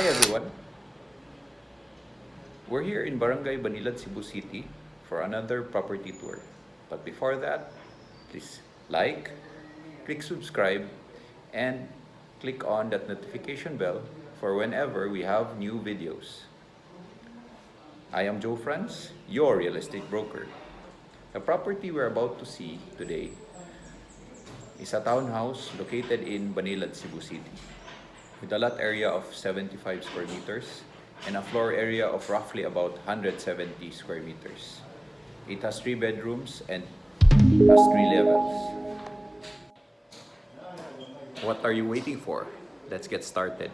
Hi everyone, we're here in Barangay Banilad, Cebu City for another property tour. But before that, please like, click subscribe, and click on that notification bell for whenever we have new videos. I am Joe Franz, your real estate broker. The property we're about to see today is a townhouse located in Banilad, Cebu City, with a lot area of 75 square meters and a floor area of roughly about 170 square meters. It has 3 bedrooms and has 3 levels. What are you waiting for? Let's get started.